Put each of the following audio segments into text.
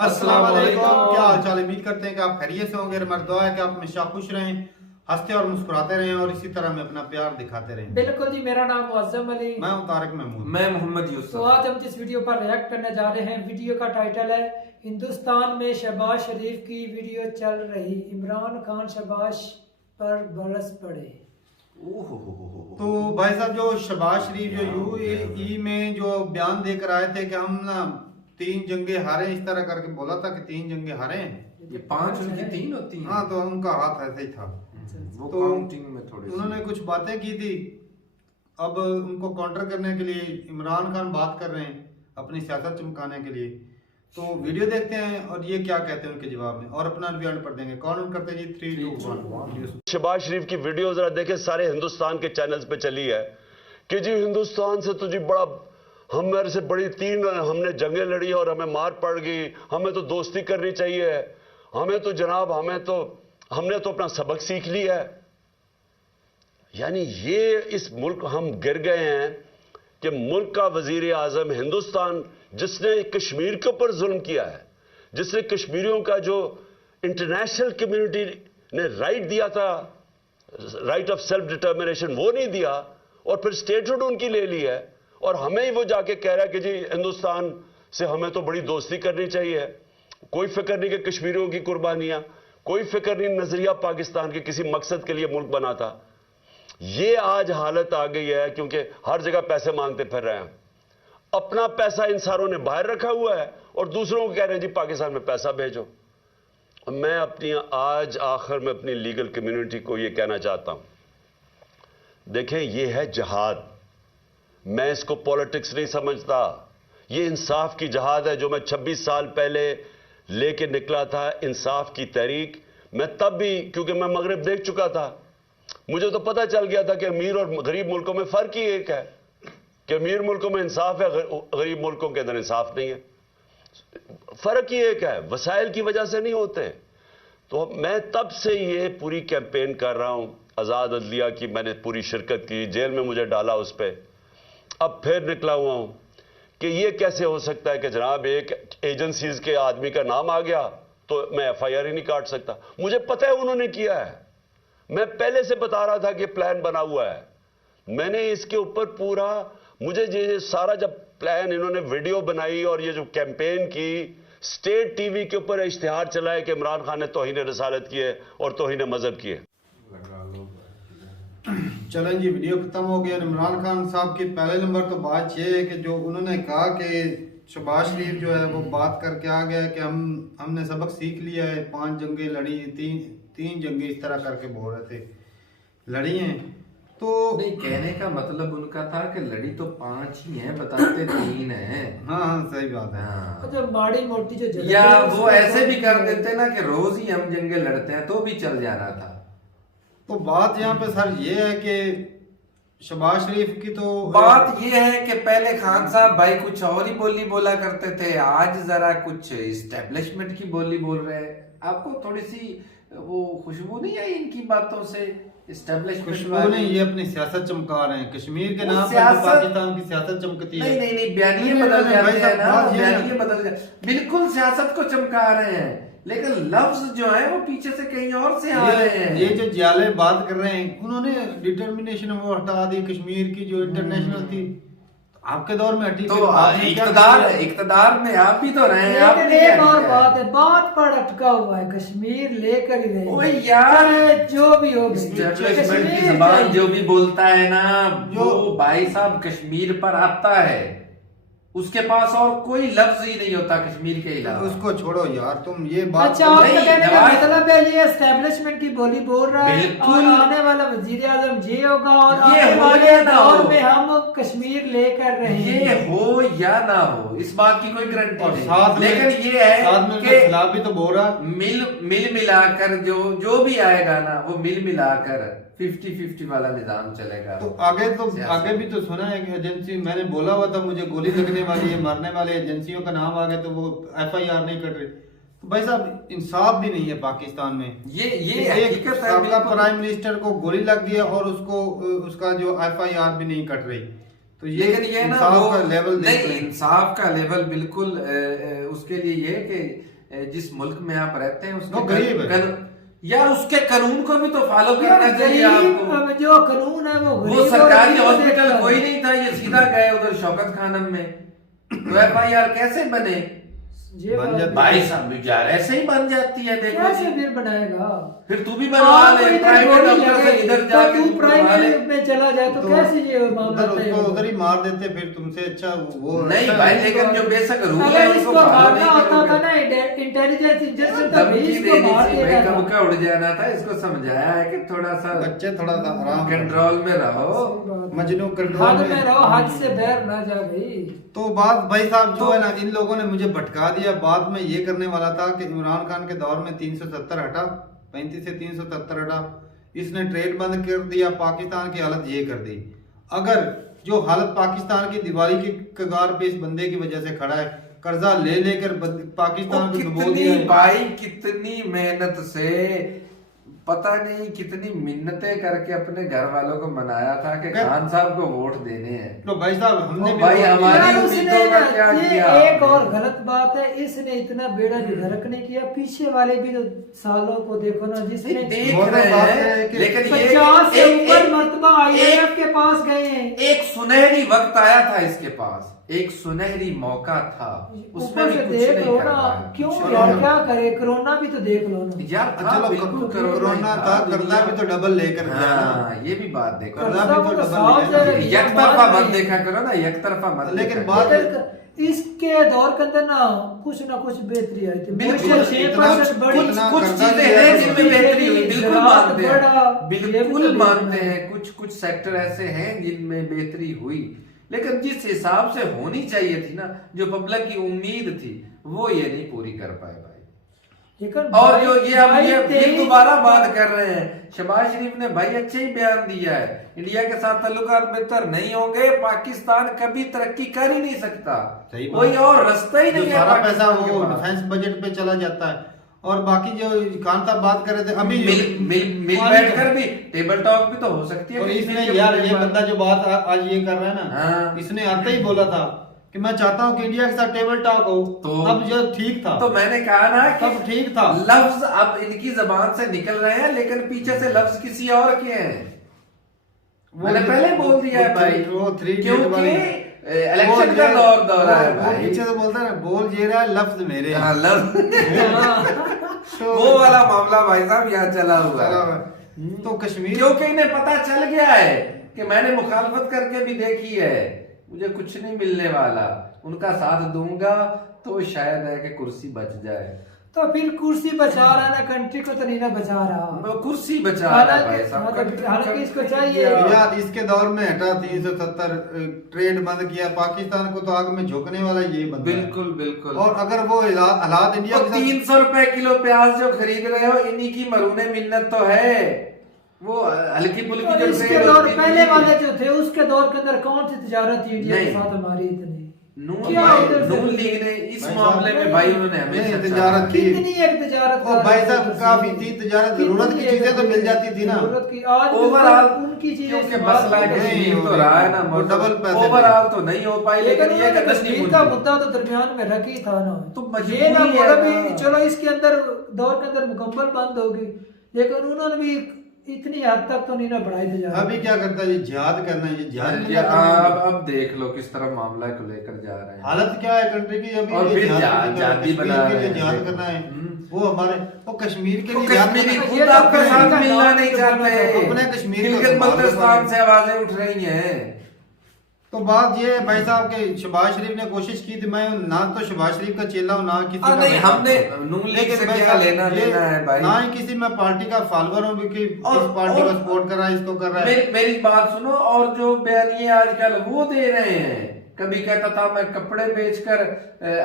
अस्सलाम वालेकुम। क्या हाल चाल, उम्मीद करते हैं कि आप खैरियत से होंगे। हमारी दुआ है कि आप हमेशा खुश रहें, हंसते और मुस्कुराते रहें और इसी तरह में अपना प्यार दिखाते रहें। बिल्कुल जी, मेरा नाम मुअज्जम अली, मैं हूं तारिक महमूद। मैं मोहम्मद यूसुफ। तो आज हम जिस वीडियो पर रिएक्ट करने जा रहे हैं, वीडियो का टाइटल है हिंदुस्तान में शहबाज शरीफ की वीडियो चल रही, इमरान खान शहबाज पर बरस पड़े। तो भाई साहब, जो शहबाज शरीफ जो यूएई में जो बयान देकर आए थे कि हम ना 3 जंगे हारे, इस तरह करके बोला था कि 3 जंगे हारे हैं। ये 5 उनकी 3 होती हैं। हाँ, तो उनका हाथ ऐसे ही था। वो तो काउंटिंग में थोड़ी उन्होंने कुछ बातें की थी। अब उनको काउंटर करने के लिए इमरान खान बात कर रहे हैं, अपनी सियासत चमकाने के लिए। तो वीडियो देखते हैं और ये क्या कहते हैं उनके जवाब में, और अपना रिव्यू पढ़ देंगे। कौन करते हैं जी? 3, 2, 1। शहबाज शरीफ की वीडियो जरा देखें, सारे हिंदुस्तान के चैनल्स पे चली है कि जी हिंदुस्तान से तो जी बड़ा, हमारे से बड़ी 3 हमने जंगें लड़ी और हमें मार पड़ गई, हमें तो दोस्ती करनी चाहिए, हमें तो जनाब हमने तो अपना सबक सीख लिया है। यानी ये इस मुल्क हम गिर गए हैं कि मुल्क का वजीर आजम हिंदुस्तान, जिसने कश्मीर के ऊपर जुल्म किया है, जिसने कश्मीरियों का जो इंटरनेशनल कम्युनिटी ने राइट दिया था, राइट ऑफ सेल्फ डिटर्मिनेशन, वो नहीं दिया और फिर स्टेटहुड उनकी ले ली है, और हमें ही वो जाके कह रहा है कि जी हिंदुस्तान से हमें तो बड़ी दोस्ती करनी चाहिए। कोई फिक्र नहीं कि कश्मीरियों की कुर्बानियां, कोई फिक्र नहीं नजरिया पाकिस्तान के किसी मकसद के लिए मुल्क बना था। ये आज हालत आ गई है क्योंकि हर जगह पैसे मांगते फिर रहे हैं। अपना पैसा इन सारों ने बाहर रखा हुआ है और दूसरों को कह रहे हैं जी पाकिस्तान में पैसा भेजो। मैं अपनी आज आखिर में अपनी लीगल कम्युनिटी को यह कहना चाहता हूं, देखें ये है जिहाद। मैं इसको पॉलिटिक्स नहीं समझता, ये इंसाफ की जिहाद है जो मैं 26 साल पहले लेके निकला था, इंसाफ की तहरीक। मैं तब भी, क्योंकि मैं मगरिब देख चुका था, मुझे तो पता चल गया था कि अमीर और गरीब मुल्कों में फर्क ही एक है, कि अमीर मुल्कों में इंसाफ है, गरीब मुल्कों के अंदर इंसाफ नहीं है। फर्क ही एक है, वसाइल की वजह से नहीं होते। तो मैं तब से ये पूरी कैंपेन कर रहा हूं, आजाद अदलिया की मैंने पूरी शिरकत की, जेल में मुझे डाला उस पर, अब फिर निकला हुआ हूं कि ये कैसे हो सकता है कि जनाब एक एजेंसीज के आदमी का नाम आ गया तो मैं एफआईआर ही नहीं काट सकता। मुझे पता है उन्होंने किया है, मैं पहले से बता रहा था कि प्लान बना हुआ है। मैंने इसके ऊपर पूरा, मुझे ये सारा जब प्लान, इन्होंने वीडियो बनाई और ये जो कैंपेन की, स्टेट टीवी के ऊपर इश्तिहार चला है कि इमरान खान ने तौहीन रिसालत की है और तौहीन मजहब की है। चलें जी, वीडियो खत्म हो गया। इमरान खान साहब की पहले नंबर तो बात यह है कि जो उन्होंने कहा कि शहबाज शरीफ जो है वो बात करके आ गया कि हमने सबक सीख लिया है, 5 जंगे लड़ी, 3 जंगे इस तरह करके बोल रहे थे, लड़ी हैं। तो नहीं, कहने का मतलब उनका था कि लड़ी तो 5 ही हैं, बताते 3 हैं। हाँ, सही बात है। हाँ। जो माड़ी मोटी जो जगह या है, वो ऐसे भी कर देते ना कि रोज ही हम जंगे लड़ते हैं तो भी चल जाना था। तो बात यहाँ पे सर ये है कि शहबाज शरीफ की तो बात ये है कि पहले खान साहब भाई कुछ और ही बोली बोला करते थे, आज जरा कुछ इस्टेब्लिशमेंट की बोली बोल रहे हैं। आपको थोड़ी सी वो खुशबू नहीं आई इनकी बातों से? इस्टेब्लिशमेंट खुशबू नहीं, ये अपनी सियासत चमका रहे हैं। कश्मीर के नाम पर सियासत, पाकिस्तान की सियासत चमकती है। नहीं, बयानिए बदल जाते हैं ना, बयानिए बदल जाते, बिल्कुल सियासत को चमका रहे हैं, लेकिन लफ्ज जो है वो पीछे से कहीं और से आ रहे हैं। ये जो जियाले बात कर रहे हैं, उन्होंने डिटर्मिनेशन वो हटा दी, कश्मीर की जो इंटरनेशनल थी आपके दौर में हटी। तो इक्तदार में आप भी तो रहे हैं। लेकिन एक और बात है, बात पर अटका हुआ है, कश्मीर लेकर ही रहे। ओए यार, जो भी हो, एस्टेब्लिशमेंट की जबान जो भी बोलता है ना, जो भाई साहब कश्मीर पर आता है, उसके पास और कोई लफ्ज ही नहीं होता कश्मीर के अलावा। उसको छोड़ो यार, तुम ये बात। अच्छा, आपका कहने का मतलब है ये एस्टेब्लिशमेंट की बोली बोल रहा है, बिल्कुल। और आने वाला वजीर आजम ये होगा, और ये आने हो वाले या ना हो, दौर में हम कश्मीर लेकर रहेंगे। ये हो या ना हो, इस बात की कोई गारंटी और नहीं। साथ में, लेकिन ये है साथ में कि खिलाफ भी तो बोल रहा, मिल मिलाकर जो भी आएगा ना, वो मिल मिलाकर 50-50 वाला निजाम चलेगा। तो आगे भी तो सुना है कि एजेंसी, मैंने बोला हुआ था मुझे गोली लगने वाली है, मरने वाले एजेंसियों का नाम आ गया तो वो एफआईआर नहीं कट रही। तो भाई साहब, इंसाफ भी नहीं है पाकिस्तान में। ये एक साबका प्राइम मिनिस्टर को गोली लग गई और उसका जो एफआईआर भी नहीं कट रही। तो लेकिन ये ना इंसाफ का लेवल नहीं, इंसाफ का लेवल बिल्कुल उसके लिए ये कि जिस मुल्क में आप रहते हैं वो उसके गरीब है। यार उसके कानून को भी तो फॉलो करना चाहिए आपको। अब जो कानून है वो वो गरीब और सरकारी गरीब को देखता हॉस्पिटल है। कोई नहीं था, ये सीधा गए उधर शौकत खानम में, तो FIR कैसे बने? ये बन बात- जाती भाई साहब यार ऐसे ही बन जाती है, देखो कैसे जी। फिर बनाएगा? फिर तू भी बनवा ले, प्राइवेट डॉक्टर से इधर जाके तू तू बनवा ले। प्राइवेट में चला जाए तो कैसे ये मामला उधर तय उसको होगा? उधर ही मार देते फिर तुमसे अच्छा वो नहीं अच्छा भाई, है। लेकिन जो बेशक रूल है अगर उसको इसको फॉलो मारना नहीं होता था करोगे। ना इंटेलिजेंस इंजेक्शन तो भी धमकी इसको देनी मार थी देगा भाई, था। कब का उड़ जाना था, इसको समझाया है कि थोड़ा सा बच्चे थोड़ा सा आराम करो। कंट्रोल में रहो। मजनू कंट्रोल हद में रहो, हद से बैर ना जा भाई। तो बात भाई साहब जो है ना, इन लोगों ने मुझे भटका दिया। बाद में ये करने वाला था कि इमरान खान के दौर में 370 हटा, 35 से 370 हटा, इसने ट्रेड बंद कर दिया, पाकिस्तान की हालत ये कर दी। अगर जो हालत पाकिस्तान की दिवाली की कगार पे इस बंदे की वजह से खड़ा है, कर्जा ले लेकर पाकिस्तान को डुबो कितनी दिया है। भाई कितनी मेहनत से, पता नहीं कितनी मिन्नतें करके अपने घर वालों को मनाया था कि खान साहब को वोट देने हैं। तो भाई साहब हमने ओ भी भाई, वोट हमारी दिया। यार उसने उम्मीदों का क्या ये किया एक आपने? और गलत बात है, इसने इतना बेड़ा गर्क नहीं किया। पीछे वाले भी जो सालों को देखो ना, जिसने नहीं, देख वो तो रहे बात हैं है कि लेकिन ये 50 से एक- ऊपर एक- मर्तबा IMF के पास गए हैं। एक सुनहरी वक्त आया था इसके पास, एक सुनहरी मौका था, उसमें ऊपर भी से कुछ देख नहीं लो कर ना, पाया। क्यों कुछ यार, नहीं। क्या करे? कोरोना भी तो देख लो ना। यार था, चलो बिल्कुल कोरोना था, कर्जा भी तो डबल लेकर गया ना। हाँ, ये भी बात देखो। कर्जा भी तो डबल साथ लिया ना। दे रही है, एक तरफा बात मत नहीं। देखा करो ना, एक तरफा मत लेकिन देखा बात- करो। इसके दौर के अंदर ना कुछ बेहतरी आई थी। बिल्कुल, मुझे 6% इतना- बड़ी कुछ इतना कुछ कर्जा चीजें लिया हैं है, जिनमें बेहतरी हुई, बिल्कुल ज़राअत मानते बढ़ा, हैं, बिल्कुल ये भी तो मानते देखना। हैं। कुछ सेक्टर ऐसे हैं जिनमें बेहतरी हुई, लेकिन जिस हिसाब से होनी चाहिए थी ना, जो पब्लिक की उम्मीद थी, वो ये नहीं पूरी कर पाए भाई। लेकिन और भाई- जो ये अब भाई ये फिर 23 दोबारा बात कर रहे हैं, शहबाज शरीफ ने भाई अच्छे ही बयान दिया है, इंडिया के साथ ताल्लुकात बेहतर नहीं होंगे, पाकिस्तान कभी तरक्की कर ही नहीं सकता, सही बात। कोई और रास्ता ही जो नहीं है सारा पैसा पाकिस्तान के वो पास। डिफेंस बजट पे चला जाता है। और बाकी जो खान साहब बात कर रहे थे अभी मिल बैठकर भी टेबल टॉक भी तो हो सकती है। और किसी इसने के यार मुद्दे ये पर। बंदा जो बात आज ये कर रहा है ना, हाँ। इसने आते ही बोला था कि मैं चाहता हूँ कि इंडिया के साथ टेबल टॉक हो। तो- अब जो ठीक था, तो मैंने कहा ना कि तब ठीक था। लफ्ज अब इनकी जबान से निकल रहे हैं, लेकिन पीछे से लफ्ज किसी और के हैं। मैंने पहले बोल दिया है भाई, वो 3 क्योंकि इलेक्शन का दौर है वो भाई। पीछे से बोलता है बोल ये रहा है, लफ्ज मेरे हैं। हाँ, तो- वो वाला मामला भाई साहब यहाँ चला हुआ है। तो कश्मीर क्योंकि इन्हें पता चल गया है कि मैंने मुखालफत करके भी देखी है, मुझे कुछ नहीं मिलने वाला, उनका साथ दूंगा तो शायद है कि कुर्सी बच जाए। तो फिर कुर्सी बचा रहा है ना, कंट्री को तो नहीं ना बचा रहा। वो कुर्सी बचा रहा है भाई हालांकि साहब। हालांकि इसको चाहिए यार इसके दौर में हटा 370 ट्रेड बंद किया, पाकिस्तान को तो आग में झोंकने वाला ये बंदा है। बिल्कुल बिल्कुल। और अगर वो हालात इंडिया तो के साथ 300 रुपए किलो प्याज जो खरीद रहे हो, इन्हीं की मरूने मिन्नत तो है। वो हल्की फुल्की और जो इसके ट्रेड दौर होती थी। पहले वाले जो थे उसके दौर के अंदर कौन सी तिजारत थी इंडिया के नहीं। साथ हमारी इतनी? नून क्या भाई, उधर से- नून लीग ने इस भाई मामले साहब, में भाई उन्होंने नहीं, हमेशा तिजारत थी। कितनी एक तिजारत ओ भाई साहब काफी थी तिजारत, जरूरत की चीजें तो मिल जाती थी ना। जरूरत की आज भी ओवरऑल उनकी चीजें क्योंकि इस्तेमाल मसला कर रहे हैं। कश्मीर नहीं तो हो रहा है ना, वो डबल पैसे ओवरऑल तो नहीं हो पाई, लेकिन लेकिन ये उन्होंने कदम नहीं कश्मीर का मुद्दा। मुद्दा तो दरमियान में रखी था ना। तो मजबूरी ये ना है बोला ना। भी चलो इसके अंदर दौर के अंदर मुकम्मल बंद होगी, लेकिन उन्होंने भी इतनी हद तक तो नहीं ना बढ़ाई तिजारत। अभी क्या करता है ये जिहाद करना है, ये जिहाद में ये क्या करना है? अब देख लो किस तरह मामला को लेकर जा रहे हैं। हालत क्या है कंट्री की अभी? और ये फिर जिहाद जिहाद भी कश्मीर बना के रहे लिए हैं। जिहाद करना है। वो हमारे वो कश्मीर के तो लिए जिहाद कश्मीरी करना है। खुद ये तो आपके साथ कश्मीर का मिलना नाम नहीं तो चाहते। अपने कश्मीर को गिलगित संभालो बल्तिस्तान पड़े। से आवाजें उठ रही हैं। तो बात ये है भाई साहब के शहबाज शरीफ ने कोशिश की थी, मैं ना तो शहबाज शरीफ का चेला हूँ ना किसी का नहीं, मैं हमने बाप हूँ। नून लीग लेकिन से भाई क्या साहब, लेना ये देना है भाई? ना ही किसी मैं पार्टी का फॉलोअर हूँ कि और- इस पार्टी और- को सपोर्ट कर रहा है, इसको कर रहा है। मेरी बात सुनो, और जो बयानिए आजकल वो दे रहे हैं, कभी कहता था मैं कपड़े बेचकर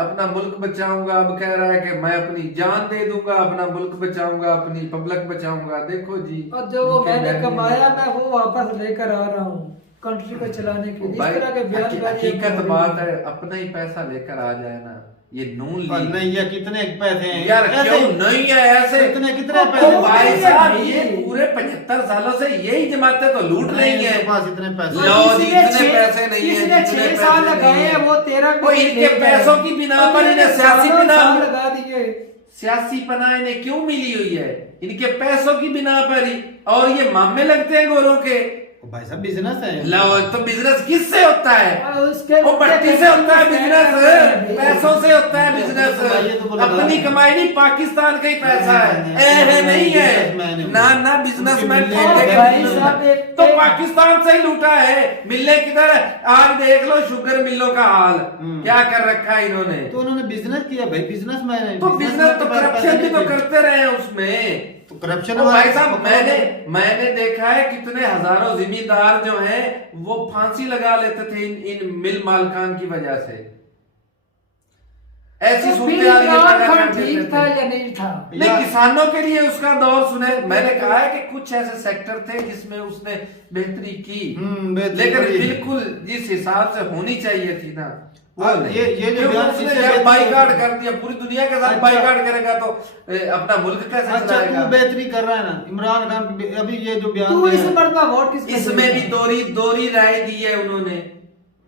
अपना मुल्क बचाऊंगा, अब कह रहा है कि मैं अपनी जान दे दूंगा, अपना मुल्क बचाऊंगा, अपनी पब्लिक बचाऊंगा। देखो जी, और जो वो इनके मैंने बयानिए- कमाया मैं वो वापस लेकर आ रहा हूँ कंट्री को चलाने के लिए। इस भाई तरह के बयान हकीकत बात है, अपना ही पैसा लेकर आ जाए ना, ये नून और लीग नहीं ये कितने पैसे हैं यार, ऐसे- क्यों नहीं है ऐसे? कितने ओ पैसे भाई हैं? साहब, ये पूरे 75 सालों से यही जमातें तो लूट रही नहीं, हैं। इनके पास इतने पैसे लो नहीं। जी, इतने पैसे नहीं है, इसने जितने 6 साल पैसे लगाए नहीं हैं, है। वो 13 वो इनके पैसों की बिना पर इन्हें सियासी बिना लगा दिए। सियासी पनाह इन्हें क्यों मिली हुई है? इनके पैसों की बिना पर ही, और ये मामले लगते हैं गोरों के। भाई साहब बिजनेस है। लो, तो बिजनेस किससे होता है? उसके वो भट्टी से होता है बिजनेस, पैसों से होता है बिजनेस। अपनी कमाई नहीं, पाकिस्तान का ही पैसा है, नहीं है ना ना। बिजनेसमैन तो पाकिस्तान से ही लूटा है। मिलने किधर? आज देख लो शुगर मिलों का हाल क्या कर रखा है इन्होंने। तो उन्होंने बिजनेस किया भाई, बिजनेसमैन है। तो बिजनेस तो करप्शन भी तो करते रहे हैं उसमें। तो करप्शन तो भाई साहब, मैंने देखा है कितने हजारों जिम्मेदार जो हैं वो फांसी लगा लेते थे इन मिल मालकान की वजह से। ऐसी तो सूरत ठीक था या नहीं था? नहीं, किसानों के लिए उसका दौर सुने। मैंने कहा है कि कुछ ऐसे सेक्टर थे जिसमें उसने बेहतरी की, लेकिन बिल्कुल जिस हिसाब से होनी चाहिए थी ना, ये जो उसने बाइकाट कर दिया। पूरी दुनिया के साथ बाइकाट करेगा तो अपना मुल्क कैसे अच्छा चलाएगा? तू बेहतरी कर रहा है ना इमरान खान की। अभी ये जो बयान तू दिया इस है, मर्द का वोट किसको इसमें भी देगा? दोहरी राय दी है उन्होंने।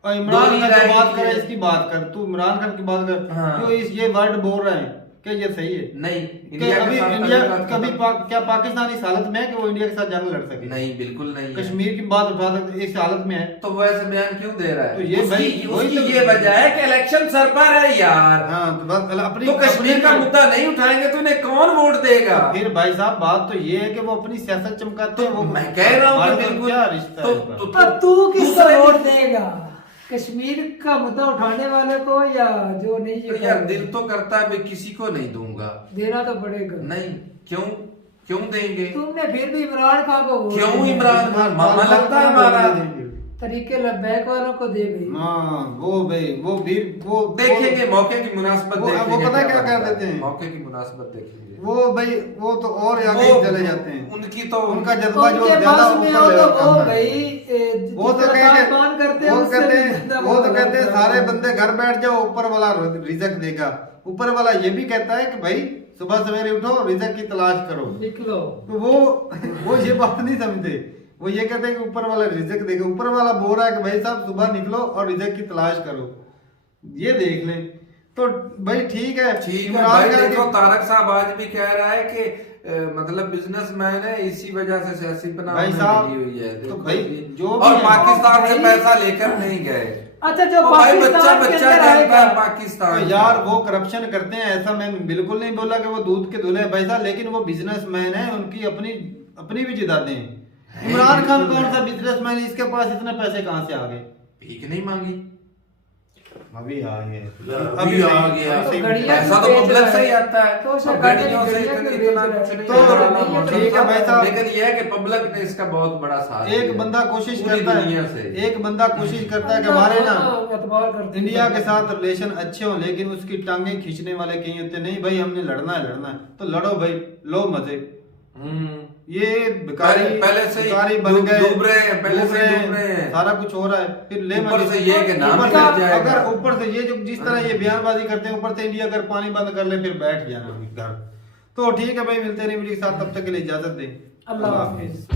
और इमरान खान की बात है। करे, इसकी बात कर, तू इमरान खान की बात कर। हाँ। जो ये वर्ड बोल रहे हैं कि ये सही है? नहीं, कि इंडिया अभी के साथ इंडिया ताल्लुकात कभी खत्म। क्या पाकिस्तान इस हालत में है कि वो इंडिया के साथ जंग लड़ सके? नहीं, बिल्कुल नहीं है। कश्मीर की बात उठा सकते, इस हालत में है। तो वो ऐसे बयान क्यों दे रहा है? तो ये भाई उसकी ये वजह है कि इलेक्शन सर पर है यार। हाँ, तो बस अपनी तो कश्मीर का मुद्दा नहीं उठाएंगे तो उन्हें कौन वोट देगा? फिर भाई साहब बात तो ये है कि वो अपनी सियासत चमकाते हैं। वो मैं कह रहा हूँ कि हमारे तो बिल्कुल। क्या रिश्ता है इसका? अब तू किसको दूसरे वोट देगा? कश्मीर का मुद्दा उठाने वाले को या जो नहीं? तो यार दिल तो करता है भाई किसी को नहीं दूंगा। देना तो पड़ेगा। नहीं, क्यों देंगे? तुमने फिर भी इमरान खान को वोट क्यों दिया। इमरान खान? मामा लगता है हमारा। तरीके लब्बैक वालों को दे गई। हाँ, वो भाई वो भी वो देखेंगे मौके की मुनासिबत। वो पता है क्या कर देते हैं? मौके की मुनासिबत देखेंगे। वो भाई वो तो और आगे चले जाते हैं। उनकी तो उनका जज्बा जो उनके ज्यादा पास में ऊपर हो लेवल तो का वो है। भाई वो तो कहेंगे कौन करते हैं वो उससे कहते भी हैं ज्यादा वो तो वो कहते हैं करता है। सारे बंदे घर बैठ जाओ, ऊपर वाला रिजक देगा। ऊपर वाला ये भी कहता है कि भाई सुबह सवेरे उठो, रिजक की तलाश करो। लिख लो। तो वो ये बात नहीं समझते। वो ये कहते हैं कि ऊपर वाला रिजक देगा। ऊपर वाला बोल रहा है कि भाई साहब सुबह निकलो और रिजक की तलाश करो। ये देख लें तो भाई ठीक है। ठीक है इमरान भाई। खान देखो की- तारक साहब आज भी कह रहा है कि मतलब बिजनेसमैन है, इसी वजह से सियासी पनाह भाई उन्हें साहब, मिली हुई है। तो देखो भाई जी। जो भी और है- पाकिस्तान से भाई- पैसा लेकर नहीं गए। अच्छा, जो तो भाई पाकिस्तान बच्चा के बच्चा अंदर जानता आएगा। है पाकिस्तान। तो यार वो करप्शन करते हैं, ऐसा मैं बिल्कुल नहीं बोला कि वो दूध के धुले भाई साहब, लेकिन वो बिजनेसमैन है। उनकी अपनी भी जिदाते हैं। इमरान खान कौन सा बिजनेसमैन है? इसके पास इतने पैसे कहाँ से आ गए? भीख नहीं मांगी, अभी आ गए। अभी आ गया। तो गड़ियाँ पैसा तो बेच पब्लिक रहा से ही है। आता है। तो तो गाड़ी गड़ियों से गड़ियाँ इतनी बेच इतना रहा है। कुछ नहीं तो है। ठीक है भाई साहब। लेकिन ये है कि पब्लिक ने इसका बहुत बड़ा साथ एक दिया। बंदा कोशिश पूरी करता दुनिया है से। एक बंदा कोशिश करता है कि हमारे ना एतबार करते हैं। इंडिया के साथ रिलेशन अच्छे हो, लेकिन उसकी टांगे खींचने वाले कहीं होते नहीं। भाई हमने लड़ना है तो लड़ो भाई, लो मजे। ये भिखारी पहले से ही भिखारी बन गए, डूब रहे हैं, पहले से ही डूब रहे हैं। सारा कुछ हो रहा है। फिर ले ऊपर मजे। से ये कि नाम ऊपर ही से- लग जाएगा। अगर ऊपर से ये जो जिस तरह ये बयानबाजी करते हैं, ऊपर से इंडिया अगर पानी बंद कर ले फिर बैठ जाना घर। तो ठीक है भाई, मिलते हैं वीडियो के साथ, तब तक के लिए इजाजत दें। अल्लाह हाफिज।